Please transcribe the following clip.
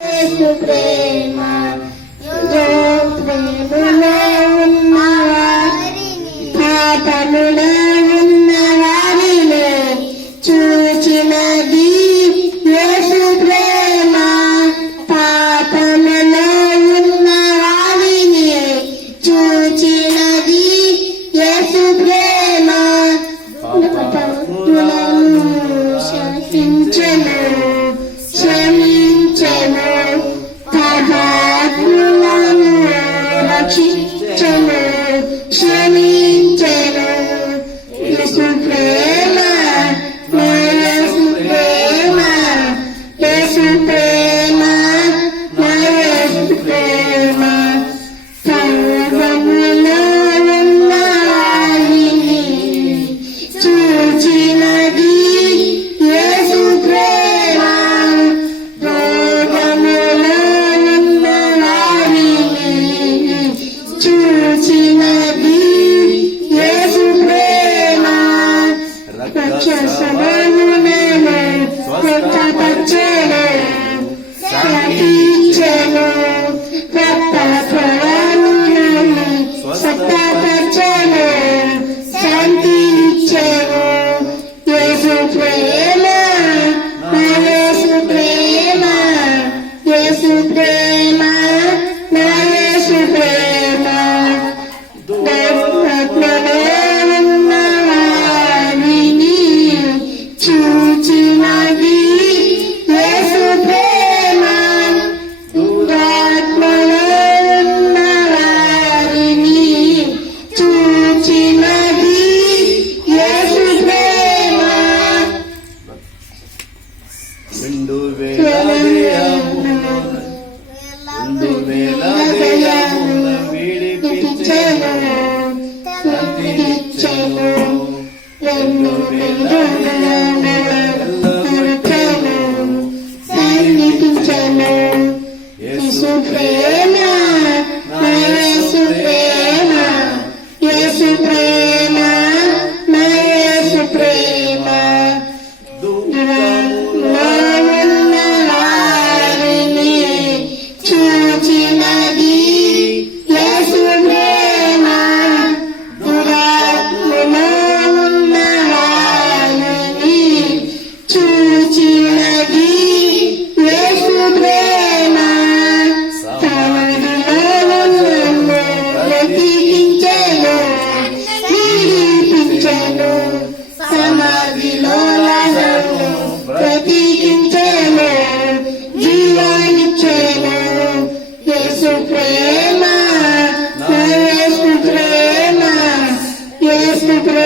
యేసు ప్రేమ ప్రేమలో ఉన్న పాపములో ఉన్న వారిని చూచినది యేసు ప్రేమ. పాపములో ఉన్న వారిని చూచినది యేసు ప్రేమ. పాపములను శాసించెను క్షమించెను పాపాత్ములను రక్షించెను క్షమించెను. యేసు ప్రేమ నా యేసు ప్రేమ యేసు ప్రేమ నా యేసు ప్రేమ. సర్వములో ఉన్న వారిని చూచినది యేసు ప్రేమ. రోగములో ఉన్న వారిని చూచినది యేసు ప్రేమ. రాక్షసులను నేను స్వస్థపరచెను శాంతించెను. రక్తస్రావాలను నేను స్వస్థపరచెను శాంతించెను. యేసు ప్రేమ నా యేసు ప్రేమ యేసు ప్రేమ నా యేసు ప్రేమ. దురాత్మలో ఉన్న వారిని చూచినది యేసు ప్రేమ. దురాత్మలో ఉన్న వారిని చూచినది యేసు ప్రేమ. 2000 దయమున విడిపించెను శాంతినిచ్చెను. 2000 శాంతినిచ్చెను. యేసు ప్రేమ నా యేసు ప్రేమ యేసు ప్రేమ నా యేసు ప్రేమ. దుఃఖములో ఉన్న వారిని చూచినది యేసు ప్రేమ. దురాత్మలో ఉన్న వారిని చూచినది యేసు ప్రేమ. సమాధిలో నన్ను బ్రతికించెను విడిపించెను. సమాధిలో నన్ను బ్రతికించెను జీవాన్నిచ్చెను. యేసు ప్రేమ నా యేసు ప్రేమ యేసు ప్రేమ